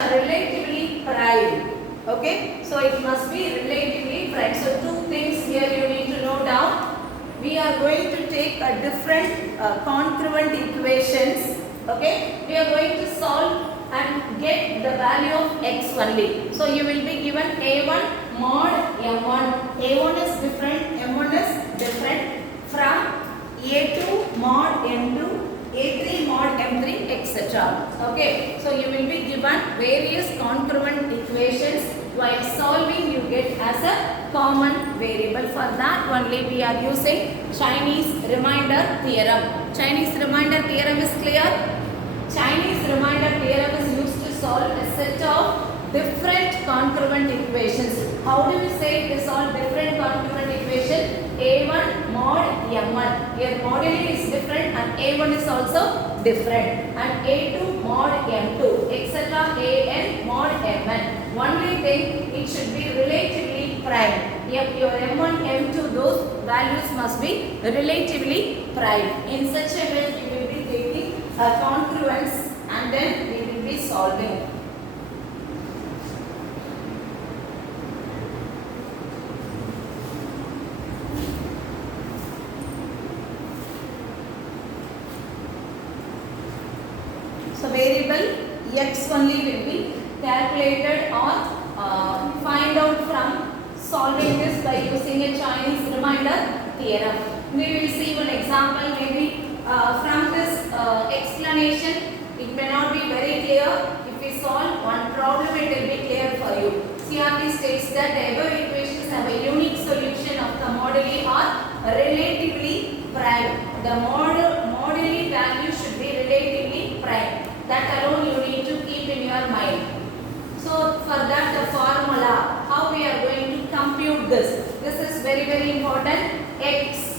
relatively prime. Okay, so it must be relatively prime. So two things here you need to note down. We are going to take a different congruent equations. Okay, we are going to solve and get the value of x only. So you will be given a1 mod m1. a1 is different, m1 is different from a2 mod m2. A3 mod M3 etc. Okay, so you will be given various congruent equations. While solving you get as a common variable. For that only we are using Chinese remainder theorem. Chinese remainder theorem is clear? Chinese remainder theorem is used to solve a set of different congruent equations. How do we say to solve different congruent equation? A1 mod M1. Here moduli is different and A1 is also different. And A2 mod M2 etc. AN mod Mn. Only thing, it should be relatively prime. Your M1, M2, those values must be relatively prime. In such a way we will be taking a congruence and then we will be solving. So variable x only will be calculated or find out from solving this by using a Chinese remainder theorem. We will see one example maybe from this explanation. It may not be very clear. If we solve one problem, it will be clear for you. CRT states that the above equations have a unique solution of the moduli are relatively prime. The moduli value should be relatively prime. That alone you need to keep in your mind. So for that the formula, how we are going to compute this. This is very important. X.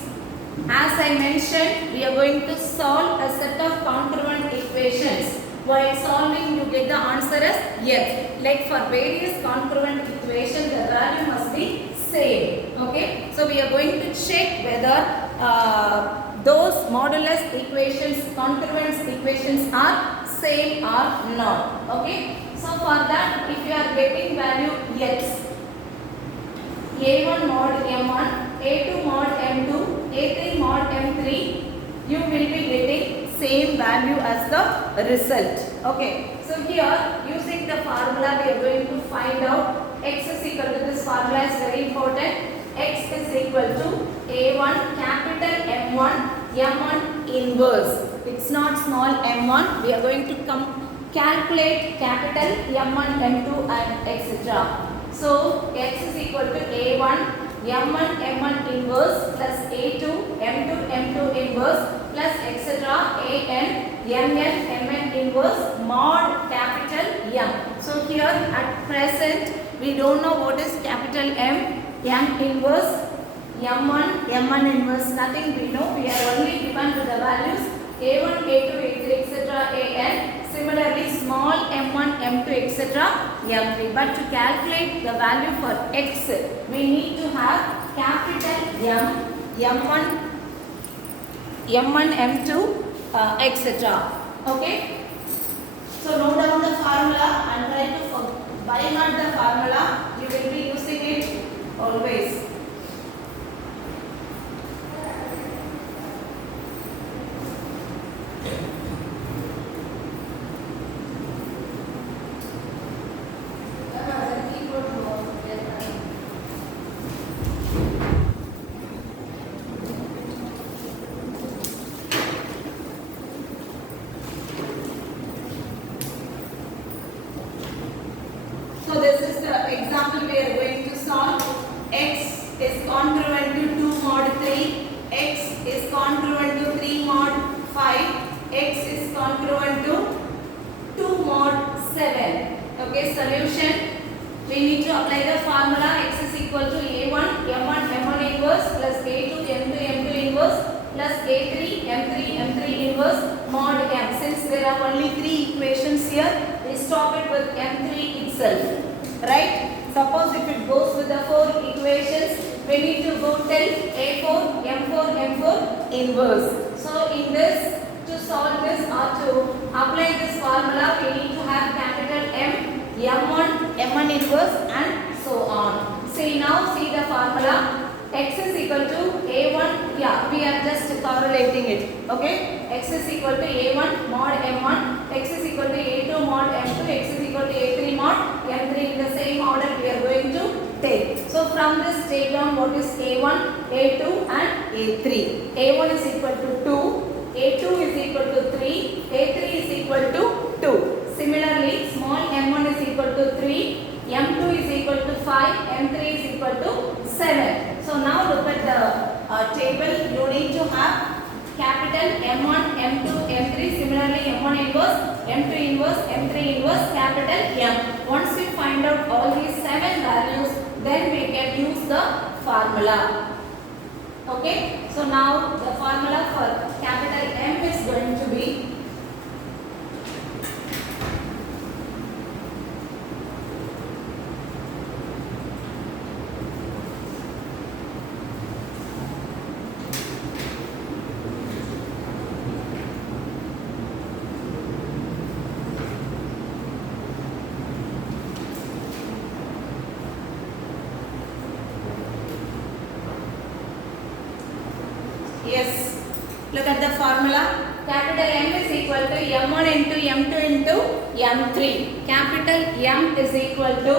As I mentioned, we are going to solve a set of congruent equations. While solving you get the answer as yes. Like for various congruent equations the value must be same. Okay. So we are going to check whether those modulus equations, congruence equations are same or not. Okay. So for that, if you are getting value x, a1 mod m1, a2 mod m2, a3 mod m3, you will be getting same value as the result. Okay. So here using the formula we are going to find out x is equal to, this formula is very important. X is equal to a1 capital M1 M1 inverse. It's not small m1. We are going to calculate capital M1, M2 and etc. So x is equal to a1 M1 M1 inverse plus a2 M2 M2 inverse plus etc. an Mn Mn inverse mod capital M. So here at present we don't know what is capital M inverse, M1, M1 inverse, nothing we know. We are only given to the values A1, A2, A3, etc. An. Similarly, small m1, m2, etc. m3. But to calculate the value for x, we need to have capital M, m1, m2, etc. Okay. So note down the formula and try to by not the formula. You will be using it always. So this is the example we are going to solve. X is congruent to 2 mod 3. X is congruent to 3 mod 5. X is congruent to 2 mod 7. Okay, solution. We need to apply the formula. X is equal to A1 M1 M1 inverse plus A2 M2 M2 inverse plus A3 M3 M3 inverse mod M. Since there are only 3 equations here, we stop it with M3 itself. Right? Suppose if it goes with the 4 equations, we need to go till A4, M4, M4 inverse. So in this, to solve this or to apply this formula, we need to have capital M m1 inverse and so on. See now, see the formula. X is equal to a1, yeah, we are just correlating it. Okay, x is equal to a1 mod m1, x is equal to a2 mod m2, x is equal to a3 mod m3. In the same order we are going to take. So from this take down what is a1, a2 and a3. a1 is equal to 2, a2 is equal to 3, a3 is equal to 2. Similarly, small m1 is equal to 3, m2 is equal to 5, m3 is equal to 7. So now look at the table. You need to have capital M1, M2, M3. Similarly, M1 inverse, M2 inverse, M3 inverse, capital M. Once we find out all these 7 values, then we can use the formula. Okay. So now the formula for capital M is going to be yes. Look at the formula. Capital M is equal to M1 into M2 into M3. Capital M is equal to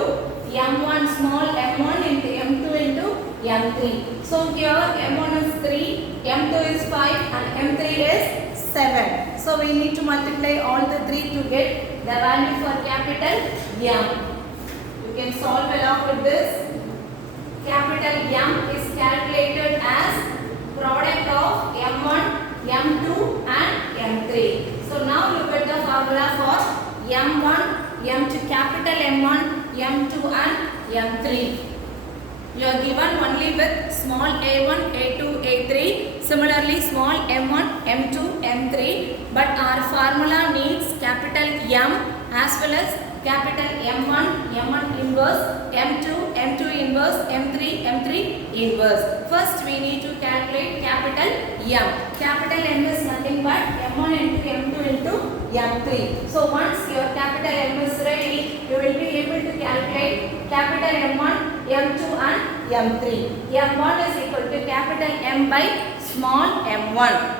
M1 small m1 into M2 into M3. So here M1 is 3, M2 is 5 and M3 is 7. So we need to multiply all the 3 to get the value for capital M. You can solve along with this. Capital M is calculated as product of M1, M2 and M3. So now look at the formula for M1, M2, capital M1, M2 and M3. You are given only with small a1, a2, a3. Similarly, small m1, m2, m3. But our formula needs capital M as well as capital M1, M1 inverse, M2, M2 inverse, M3, M3 inverse. First we need to calculate capital M. Capital M is nothing but M1 into M2 into M3. So once your capital M is ready, you will be able to calculate capital M1, M2 and M3. M1 is equal to capital M by small m1.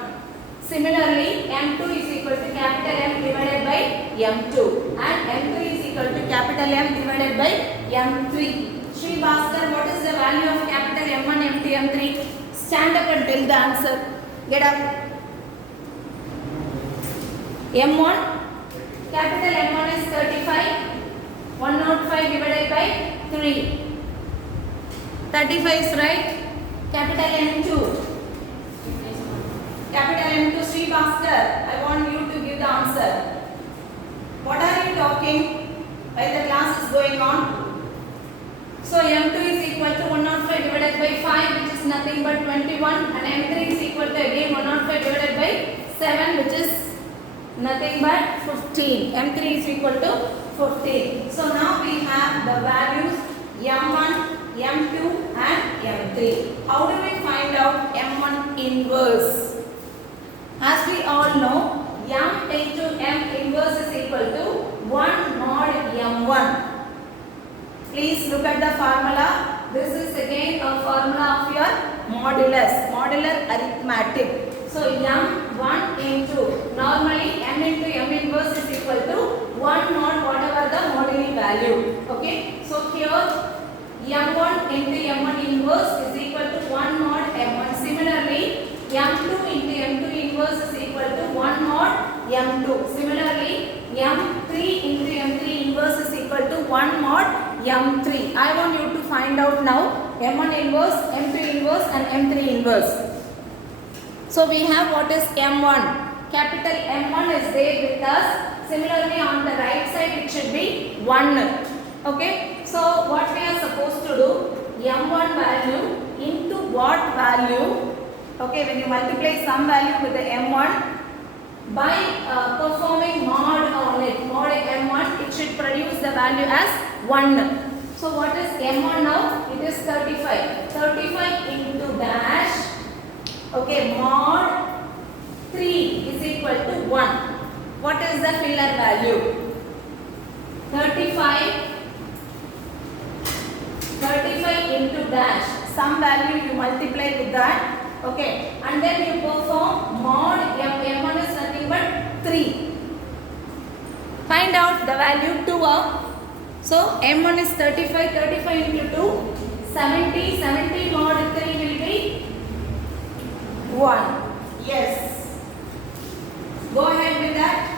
Similarly, M2 is equal to capital M divided by M2 and M3 is equal to capital M divided by M3. Sri Bhaskar, what is the value of capital M1, M2, M3? Stand up and tell the answer. Get up. M1, capital M1 is 35. 105 divided by 3. 35 is right. Capital M2. Capital M2, Sri Bhaskar, I want you to give the answer. What are you talking while the class is going on? So M2 is equal to 105 divided by 5, which is nothing but 21, and M3 is equal to again 105 divided by 7, which is nothing but 15. M3 is equal to 15. So now we have the values M1, M2 and M3. How do we find out M1 inverse? As we all know, M into M inverse is equal to 1 mod M1. Please look at the formula. This is again a formula of your modulus, modular arithmetic. So M1 into, normally M into M inverse is equal to 1 mod whatever the modular value. Okay. So here M1 into M1 inverse is equal to 1 mod M1. Similarly, M2 into M2 inverse is equal to 1 mod M2. Similarly, M3 into M3 inverse is equal to 1 mod M3. I want you to find out now M1 inverse, M2 inverse and M3 inverse. So we have what is M1. Capital M1 is there with us. Similarly, on the right side it should be 1. Okay. So what we are supposed to do? M1 value into what value? Okay, when you multiply some value with the M1 by performing mod on it, mod M1, it should produce the value as 1. So what is M1 now? It is 35. 35 into dash, okay, mod 3 is equal to 1. What is the filler value? 35 dash. Some value you multiply with that. Okay. And then you perform mod m1 is nothing but 3. Find out the value 2 of. So m1 is 35. 35 into 2. 70. 70 mod 3 will be 1. Yes. Go ahead with that.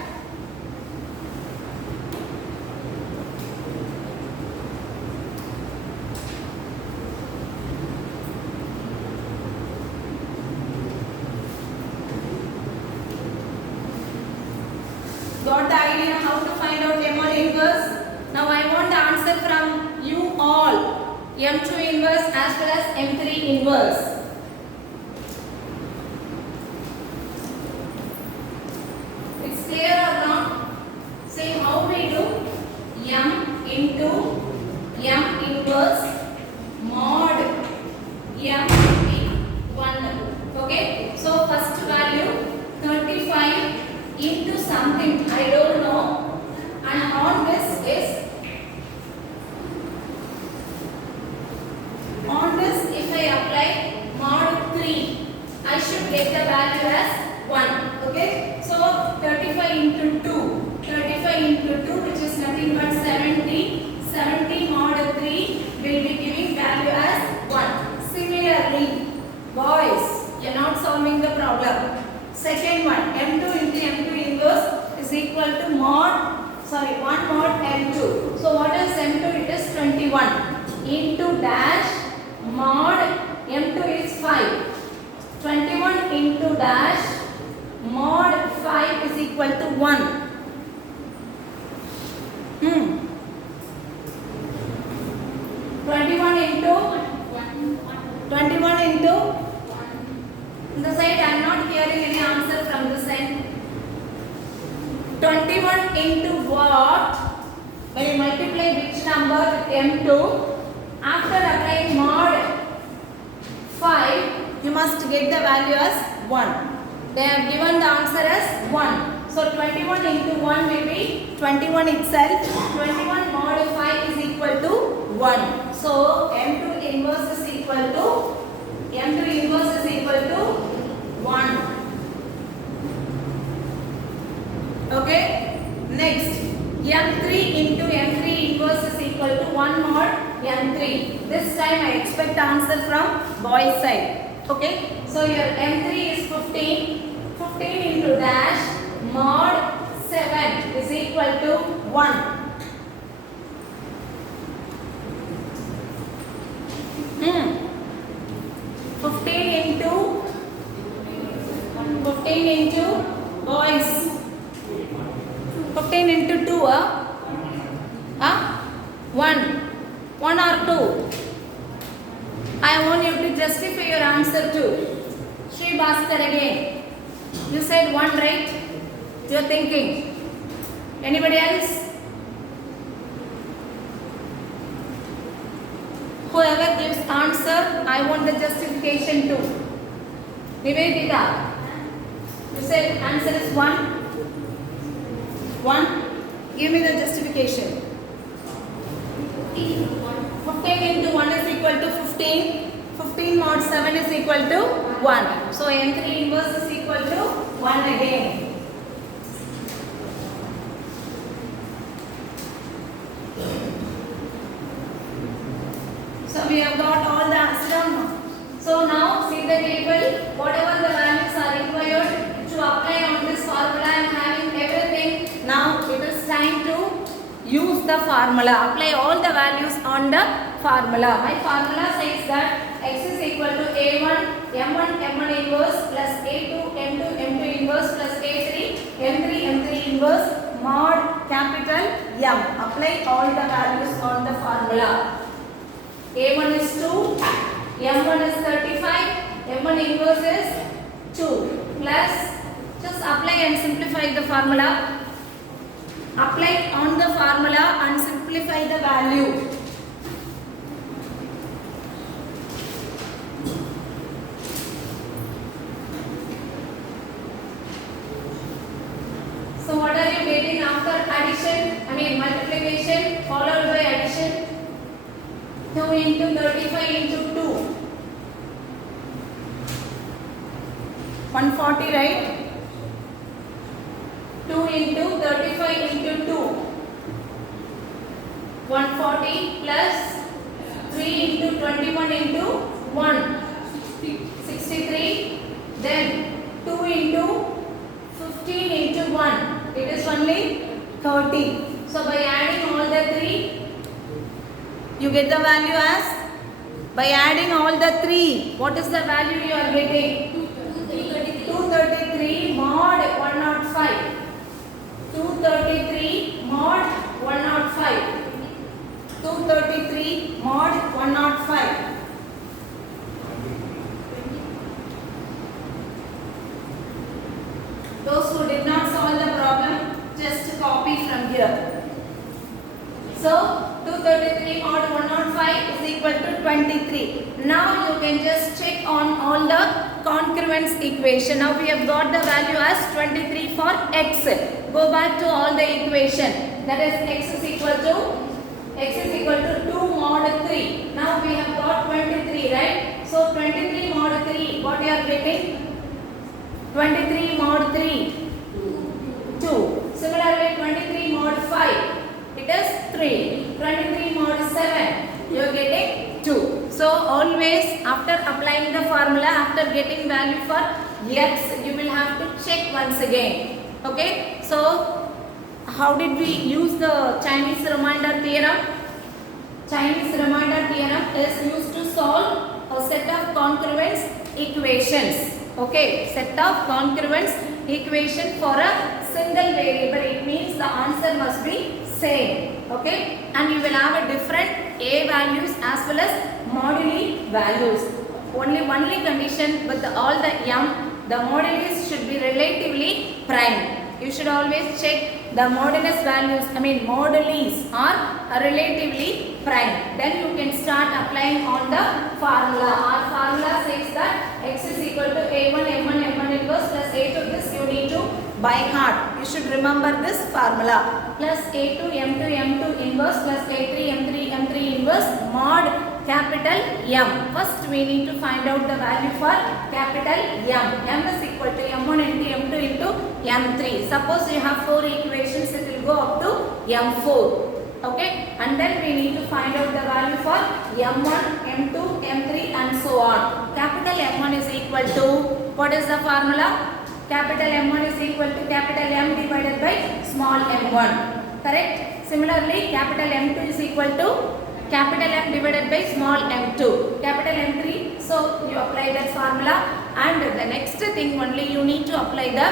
Got the idea how to find out M1 inverse? Now I want the answer from you all. M2 inverse as well as M3 inverse. It's clear or not? See how we do? M into M inverse mod M will be 1. Okay. So first value 35 into something I don't know, and on this if I apply mod 3 I should get the value as 1. Okay, so 35 into 2 which is nothing but 70 mod 3 will be giving value as 1. Similarly boys, you are not solving the problem. Second one, M2 into M2 inverse is equal to 1 mod M2. So what is M2? It is 21 into dash mod M2 is 5. 21 into dash mod 5 is equal to 1. 21 into the side I am not hearing any answer from the side. 21 into what? When you multiply which number with M2, after applying mod 5, you must get the value as 1. They have given the answer as 1. So 21 into 1 will be 21 itself. 21 mod 5 is equal to 1. So M2 inverse is equal to 1. Okay. Next, M3 into M3 inverse is equal to 1 mod M3. This time I expect answer from boys side. Okay. So your M3 is 15. 15 into dash mod 7 is equal to 1. 15 into boys. 15 into 2 1 or 2. I want you to justify your answer too. Shri Bhaskar again. You said 1, right? You are thinking. Anybody else? Whoever gives answer, I want the justification too. Nivedita, you said answer is 1. 1. Give me the justification. 15 into 1 is equal to 15. 15 mod 7 is equal to 1. So M3 inverse is equal to 1 again. So we have got all the answers. So now see the table. Whatever the values are required to apply on this formula, I am having everything. Now it is time to use the formula. Apply all the values on the formula. My formula says that x is equal to a1 m1 inverse plus a2 m2 inverse plus a3 m3 inverse mod capital M. Apply all the values on the formula. A1 is 2, M1 is 35, M1 inverse is 2 plus, just apply and simplify the formula. Apply on the formula and simplify the value. So what are you getting after addition? Multiplication followed by addition. 2 into 35 into 2. 140, right? 2 into 35 into 2. 140 plus 3 into 21 into 1. 63. Then 2 into 15 into 1. It is only 30. So by adding all the 3, you get the value as, by adding all the 3, what is the value you are getting? 233 mod 105. 233 mod 105. 233 mod 105. Those who did not solve the problem, just copy from here. So 233 mod 105 is equal to 23. Now you can just check on all the congruence equation. Now we have got the value as 23 for x. Go back to all the equation. That is x is equal to 2 mod 3. Now we have got 23, right? So 23 mod 3, what you are getting? 23 mod 3, 2. Similarly 23 mod 5, it is 3. 23 mod 7, you are getting 2. So always after applying the formula, after getting value for x, you will have to check once again. Okay, so how did we use the Chinese remainder theorem? Chinese remainder theorem is used to solve a set of congruence equations. Okay, set of congruence equation for a single variable. It means the answer must be same. Okay, and you will have a different a values as well as moduli values. Only condition with all the m, the modulus should be relatively prime. You should always check the modulus values, modulis are relatively prime. Then you can start applying on the formula. Our formula says that x is equal to a1 m1 m1 inverse plus a2. This you need to by heart. You should remember this formula. Plus a2 m2 m2 inverse plus a3 m3 m3 inverse mod capital M. First we need to find out the value for capital M. M is equal to m1 into m2 into m3. Suppose you have 4 equations, it will go up to m4. Okay, and then we need to find out the value for m1, m2, m3 and so on. Capital M1 is equal to, what is the formula? Capital M1 is equal to capital M divided by small m1. Correct? Similarly, capital M2 is equal to capital M divided by small m2. Capital M3, so you apply that formula, and the next thing only you need to apply the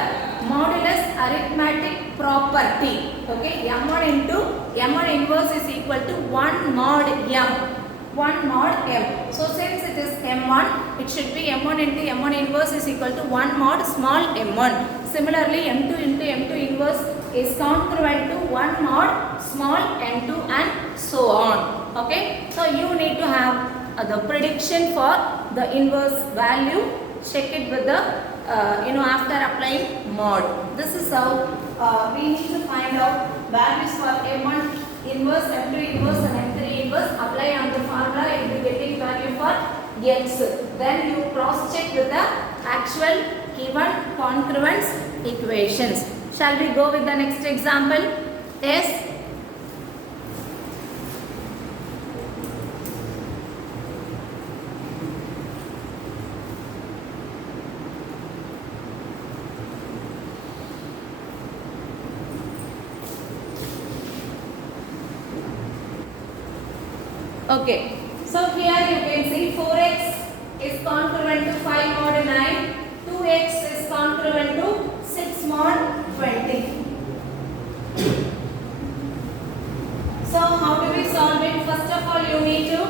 modulus arithmetic property. Okay, m1 into m1 inverse is equal to 1 mod m. 1 mod m. So since it is m1, it should be m1 into m1 inverse is equal to 1 mod small m1. Similarly, m2 into m2 inverse is congruent to 1 mod small m2 and so on. Okay, so you need to have the prediction for the inverse value. Check it with the after applying mod. This is how we need to find out values for m1 inverse, m2 inverse and m3 inverse. Apply on the formula, you will be getting value for x. Then you cross check with the actual given congruence equations. Shall we go with the next example? Yes. Okay, so here you can see 4x is congruent to 5 mod 9, 2x is congruent to 6 mod 20. So how do we solve it? First of all, you need to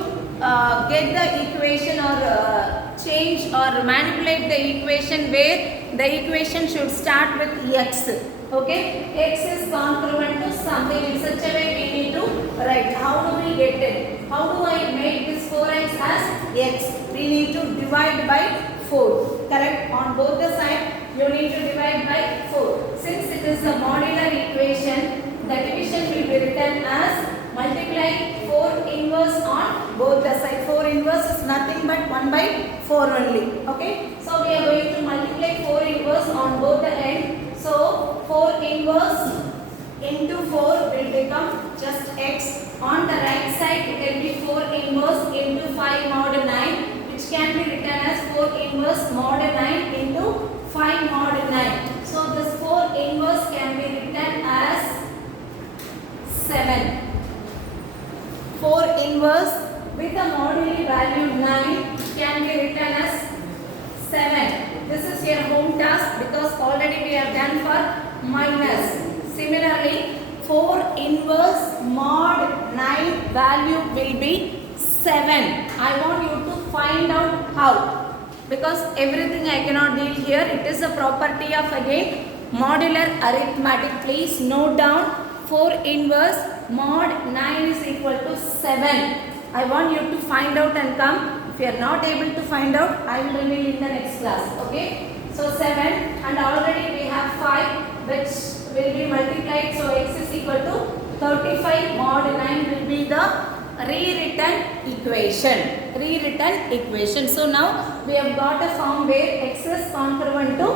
get the equation or change or manipulate the equation where the equation should start with x. Okay, x is congruent to something. In such a way we need to write. How do we get it? How do I make this 4x as x? We need to divide by 4. Correct? On both the sides you need to divide by 4. Since it is a modular equation, the division will be written as multiply 4 4 inverse on both the side. 4 inverse is nothing but 1 by 4 only. Okay. So we are going to multiply 4 inverse on both the end. So 4 inverse into 4 will become just x. On the right side it will be 4 inverse into 5 mod 9, which can be written as 4 inverse mod 9 into 5 mod 9. So this 4 inverse can be written as 7. 4 inverse with a modular value 9 can be written as 7. This is your home task because already we have done for minus. Similarly, 4 inverse mod 9 value will be 7. I want you to find out how, because everything I cannot deal here. It is a property of again modular arithmetic. Please note down 4 inverse mod 9 is equal to 7. I want you to find out and come. If you are not able to find out, I will reveal in the next class. Okay. So 7, and already we have 5 which will be multiplied. So x is equal to 35 mod 9 will be the rewritten equation. So now we have got a form where x is congruent to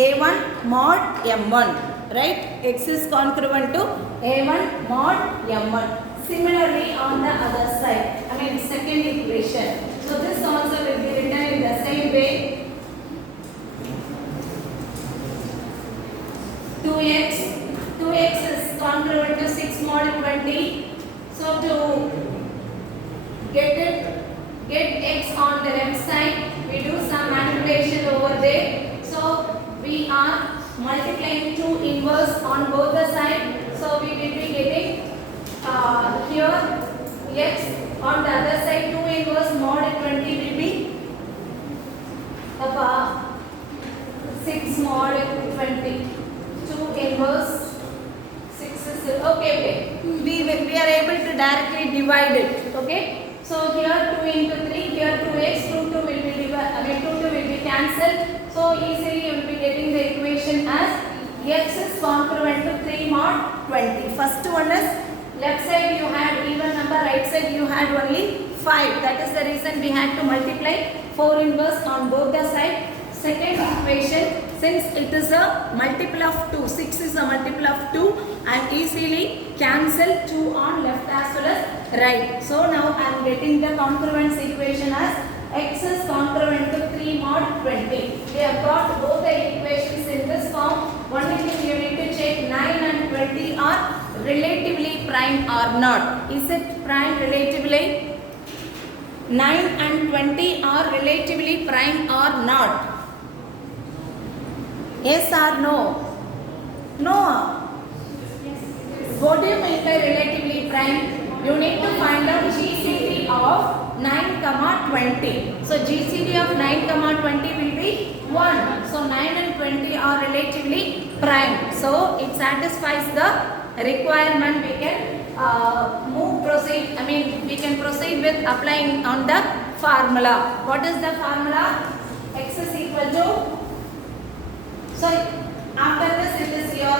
a1 mod m1, right? X is congruent to a1 mod m1. Similarly on the other side, second equation. So this also will be written in the same way. 2x is congruent to 6 mod 20. So to get x on the left side, we do some manipulation over there. So we are multiplying 2 inverse on both the sides. So we will be getting here x on the other side. 2 inverse mod 20 will be 6 mod 20. 2 inverse 6 is okay. We are able to directly divide it. Okay. So here 2 into 3, here 2x, 2 will be cancelled. So easily you will be getting the equation as x is congruent to 3 mod 20. First one is left side you had even number, right side you had only 5. That is the reason we had to multiply 4 inverse on both the sides. Second equation, since it is a multiple of 2, 6 is a multiple of 2, and easily cancel 2 on left as well as right. So now I am getting the congruence equation as x is congruent to 3 mod 20. We have got both the equations in this form. Only thing you need to check 9 and 20 are relatively prime or not. Is it prime relatively? 9 and 20 are relatively prime or not? Yes or no? No. What do you mean by relatively prime? You need to find out GCD of 9, 20. So GCD of 9, 20 will be 1. So 9 and 20 are relatively prime. So it satisfies the requirement. We can we can proceed with applying on the formula. What is the formula? X is equal to, so after this it is your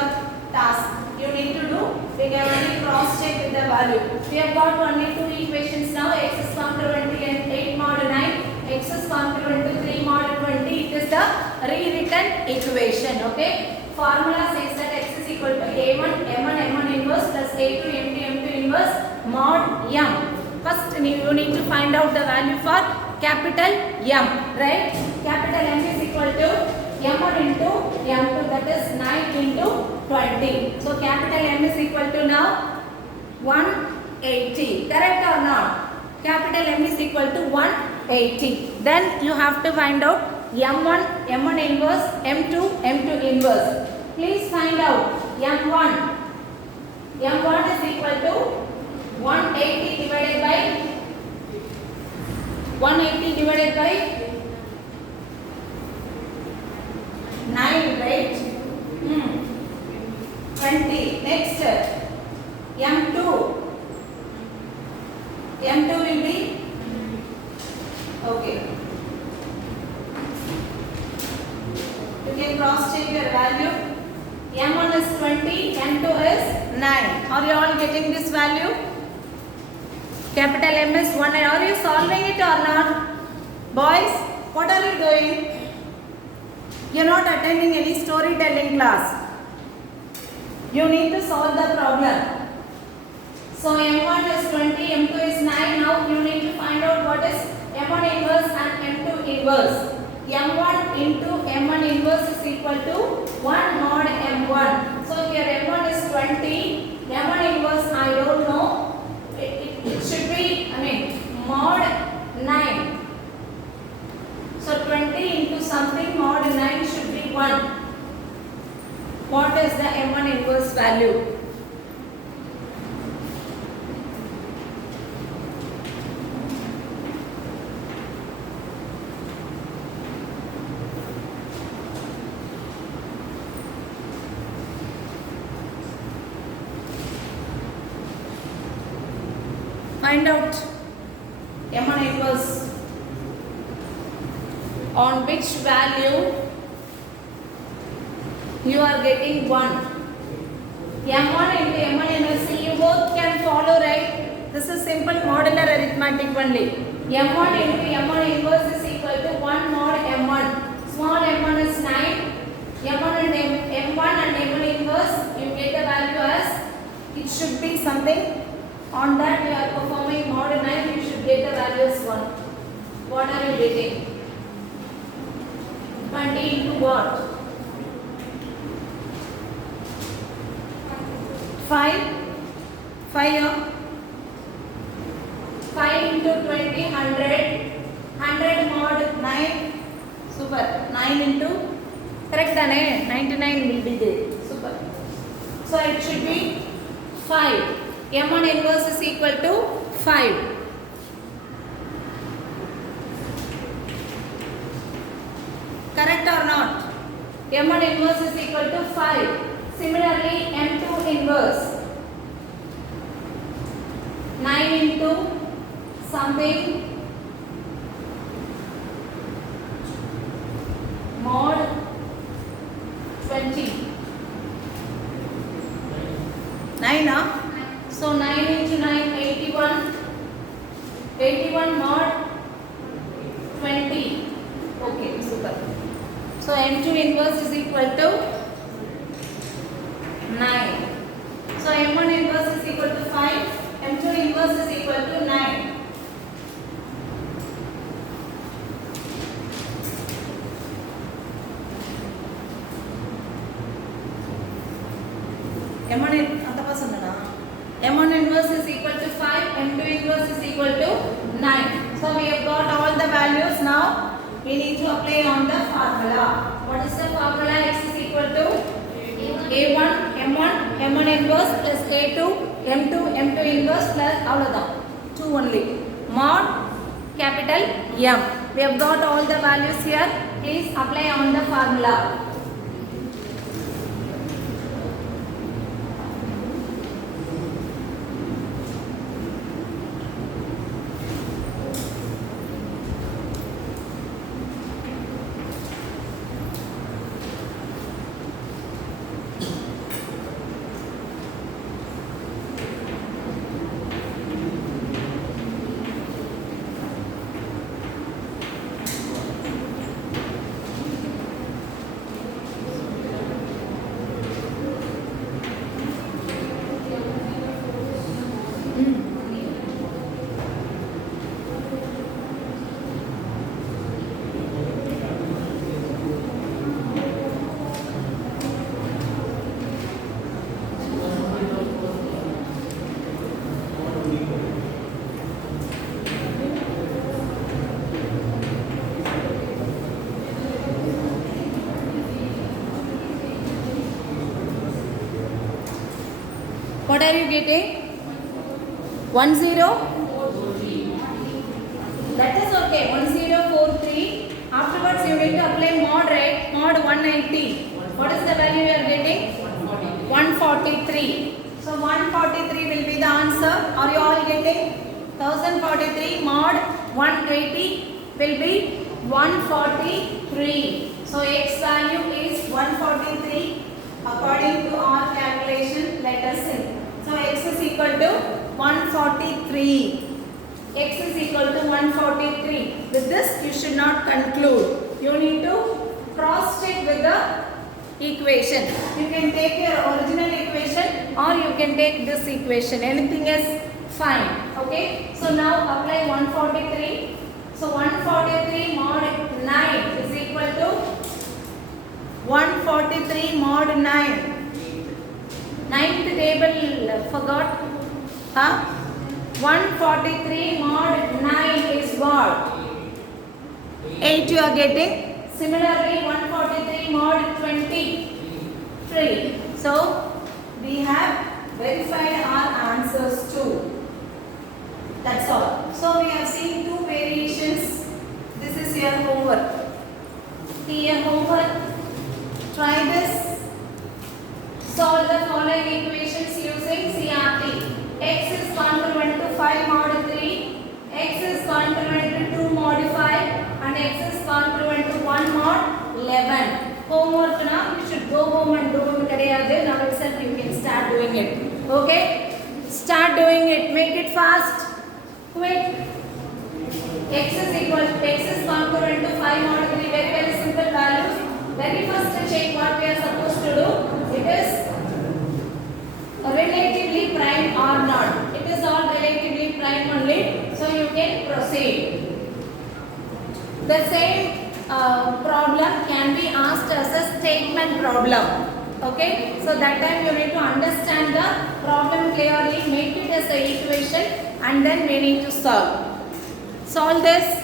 task. You need to do, we can only cross check with the value. We have got only 2 equations now. X is congruent to 8 mod 9, x is congruent to 3 mod 20. It is the rewritten equation. Okay. Formula says that x is equal to a1 m1 inverse plus a2 m2 inverse mod m. First you need to find out the value for capital M, right? Capital M is equal to m1 into m2, that is 9 into 20. So capital M is equal to now 180. Correct or not? Capital M is equal to 180. Then you have to find out m1 inverse, m2 inverse. Please find out m1 is equal to 180 divided by 9, right? 20. Next, m2 will be, okay. You can cross check your value. m1 is 20, m2 is 9. Are you all getting this value? Capital M is 1. Are you solving it or not? Boys, what are you doing? You are not attending any storytelling class. You need to solve the problem. So M1 is 20, M2 is 9. Now you need to find out what is M1 inverse and M2 inverse. M1 into M1 inverse is equal to 1 mod M1. So here M1 is 20. M1 inverse I don't know. It should be, mod 9. So 20 into something mod 9 should be 1. What is the M1 inverse value? Find out M1 inverse. On which value you are getting 1. M1 into M1 inverse, you both can follow, right? This is simple modular arithmetic only. M1 into M1 inverse is equal to 1 mod M1. Small m1 is 9. M1 and M1 and M1 inverse, you get the value as, it should be something. On that you are performing mod 9, you should get the value as 1. What are you getting? 20 into what? 5? 5 into 20, 100. 100 mod 9. Super. 9 into, correct, 99 will be there. Super. So it should be 5. M1 inverse is equal to 5. Correct or not? M1 inverse is equal to 5. Similarly, M2 inverse. 9 into something mod 20. 9, huh? So 9 into 9, 81. 81 mod 20. Okay, super. So M2 inverse is equal to 9. So M1 inverse is equal to 5. M2 inverse is equal to 9. M1 inverse is equal to 5, M2 inverse is equal to 9. So we have got all the values. Now we need to apply on the formula. What is the formula? X is equal to A1, M1, M1 inverse plus A2, M2, M2 inverse plus all of them. 2 only. Mod capital M. We have got all the values here. Please apply on the formula. What are you getting? 1 0? That is okay. 1043. Afterwards you need to apply mod, right? Mod 190. What is the value you are getting? 143. So 143 will be the answer. Are you all getting? 1043 mod 180 will be 143. So x value is 143 according to our calculation. Let us see. So x is equal to 143. 143. With this, you should not conclude. You need to cross check with the equation. You can take your original equation or you can take this equation. Anything is fine. Okay. So now apply 143. So 143 mod 9 is equal to 143 mod 9. Ninth table forgot. Huh? 143 mod 9 is what? 8 you are getting. Similarly 143 mod 23. So we have verified our answers too. That's all. So we have seen two variations. This is your homework. Here homework. Try this. Solve the following equations using CRT. X is congruent to 5 mod 3. X is congruent to 2 mod 5. And X is congruent to 1 mod 11. Homework now. You should go home and do it. Now itself you can start doing it. Okay? Start doing it. Make it fast. Quick. X is congruent to 5 mod 3. Very simple values. Very first check what we are supposed to do. It is relatively prime or not. It is all relatively prime only. So you can proceed. The same problem can be asked as a statement problem. Okay. So that time you need to understand the problem clearly. Make it as an equation. And then we need to solve. Solve this.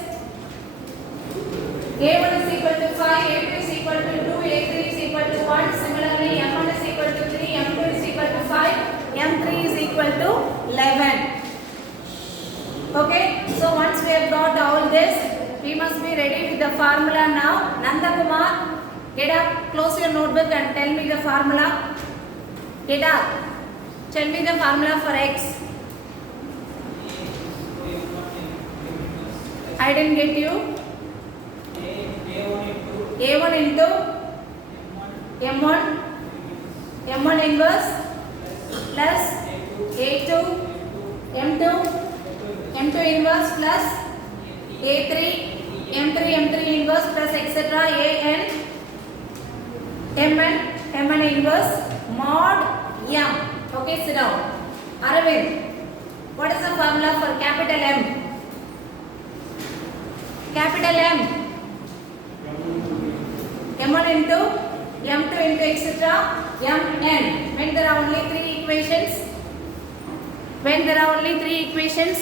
A1 is equal to 5, A2 is equal to 2, A3 is equal to 1. Similarly, M1 is equal to 3, M2 is equal to 5, M3 is equal to 11. Okay, so once we have got all this, we must be ready with the formula now. Nanda Kumar, get up, close your notebook and tell me the formula. Get up, tell me the formula for X. I didn't get you. A1 into M1 inverse plus A2 M2 inverse plus A3 M3 inverse plus etc. Mn inverse mod M. Okay, sit down. Aravind, what is the formula for capital M? Capital M. M1 into M2 into etc. Mn. When there are only three equations.